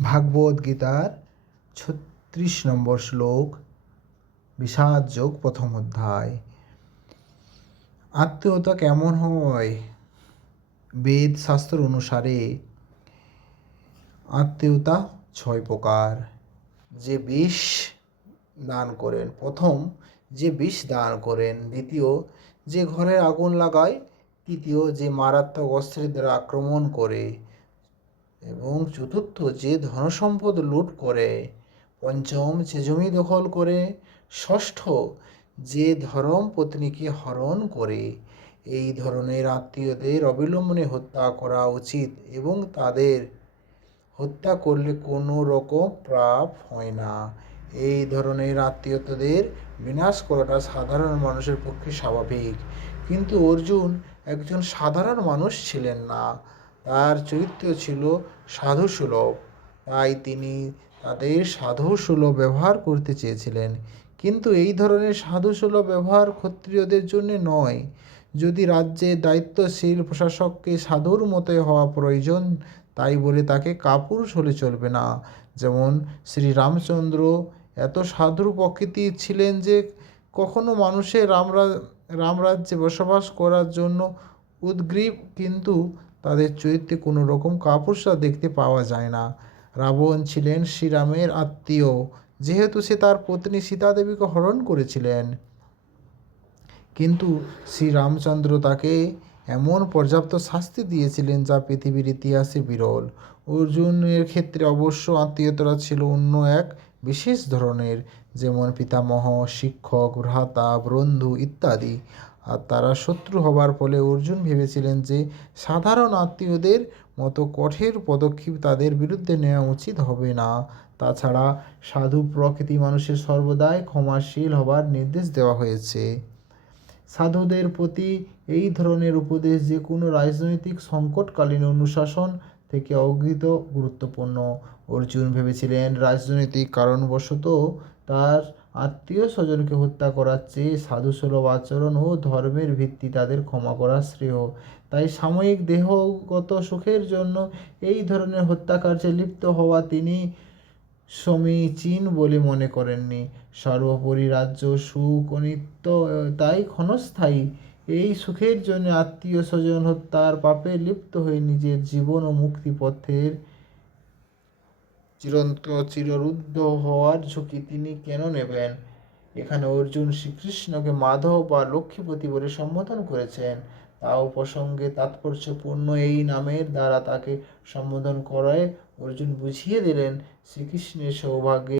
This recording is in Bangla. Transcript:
ভাগবত গীতার ৩৬ নম্বর শ্লোক, বিষাদ যোগ, প্রথম অধ্যায়। আত্মীয়তা কেমন হয়? বেদ শাস্ত্র অনুসারে আত্মীয়তা ৬ প্রকার। যে বিষ দান করেন, প্রথম যে বিষ দান করেন, দ্বিতীয় যে ঘরে আগুন লাগায়, তৃতীয় যে মারাত্মক অস্ত্রের দ্বারা আক্রমণ করে, এবং চতুর্থ যে ধনসম্পদ লুট করে, পঞ্চম যে জমি দখল করে, ষষ্ঠ যে ধর্ম পত্নীকে হরণ করে। এই ধরনের আত্মীয়দের অবিলম্বে হত্যা করা উচিত এবং তাদের হত্যা করলে কোনো রকম পাপ হয় না। এই ধরনের আত্মীয়দের বিনাশ করাটা সাধারণ মানুষের পক্ষে স্বাভাবিক, কিন্তু অর্জুন একজন সাধারণ মানুষ ছিলেন না। তার চরিত্র ছিল সাধুসুলভ, তাই তিনি তাদের সাধুসুলভ ব্যবহার করতে চেয়েছিলেন। কিন্তু এই ধরনের সাধুসুলভ ব্যবহার ক্ষত্রিয়দের জন্য নয়। যদি রাজ্যের দায়িত্বশীল প্রশাসককে সাধুর মতো হওয়া প্রয়োজন, তাই বলে তাকে কাপুরুষ হলে চলবে না। যেমন শ্রীরামচন্দ্র এত সাধুর প্রকৃতির ছিলেন যে কখনো মানুষের রামরাজ্যে বসবাস করার জন্য উদ্গ্রীব, কিন্তু তাদের চরিত্রে কোনো রকম কাপুরুষতা দেখতে পাওয়া যায় না। রাবণ ছিলেন শ্রীরামের আত্মীয়, যেহেতু সে তার পত্নী সীতাদেবীকে হরণ করেছিলেন, কিন্তু শ্রীরামচন্দ্র তাকে এমন পর্যাপ্ত শাস্তি দিয়েছিলেন যা পৃথিবীর ইতিহাসে বিরল। অর্জুনের ক্ষেত্রে অবশ্য আত্মীয়তা ছিল অন্য এক বিশেষ ধরনের, যেমন পিতামহ, শিক্ষক, ভ্রাতা, বন্ধু ইত্যাদি। আর তারা শত্রু হবার ফলে অর্জুন ভেবেছিলেন যে সাধারণ আত্মীয়দের মতো কঠোর পদক্ষেপ তাদের বিরুদ্ধে নেওয়া উচিত হবে না। তাছাড়া সাধু প্রকৃতি মানুষের সর্বদাই ক্ষমাশীল হবার নির্দেশ দেওয়া হয়েছে। সাধুদের প্রতি এই ধরনের উপদেশ যে কোনো রাজনৈতিক সংকটকালীন অনুশাসন থেকে অগ্রিত গুরুত্বপূর্ণ। অর্জুন ভেবেছিলেন রাজনৈতিক কারণবশত তার আত্মীয় স্বজনকে হত্যা করার চেয়ে সাধুসুলভ আচরণ ও ধর্মের ভিত্তি তাদের ক্ষমা করা শ্রেয়। তাই সাময়িক দেহগত সুখের জন্য এই ধরনের হত্যাকার্যে লিপ্ত হওয়া তিনি সমীচীন বলে মনে করেননি। সর্বোপরি রাজ্য সুখ অনিত্য, তাই ক্ষণস্থায়ী। এই সুখের জন্য আত্মীয় স্বজন হত্যার পাপে লিপ্ত হয়ে নিজের জীবন ও মুক্তিপথের চিররুদ্ধ হওয়ার ঝুঁকি তিনি কেন নেবেন? এখানে অর্জুন শ্রীকৃষ্ণকে মাধব বা লক্ষ্মীপতি বলে সম্বোধন করেছেন, তাও প্রসঙ্গে তাৎপর্যপূর্ণ। এই নামের দ্বারা তাকে সম্বোধন করায় অর্জুন বুঝিয়ে দিলেন শ্রীকৃষ্ণের সৌভাগ্যে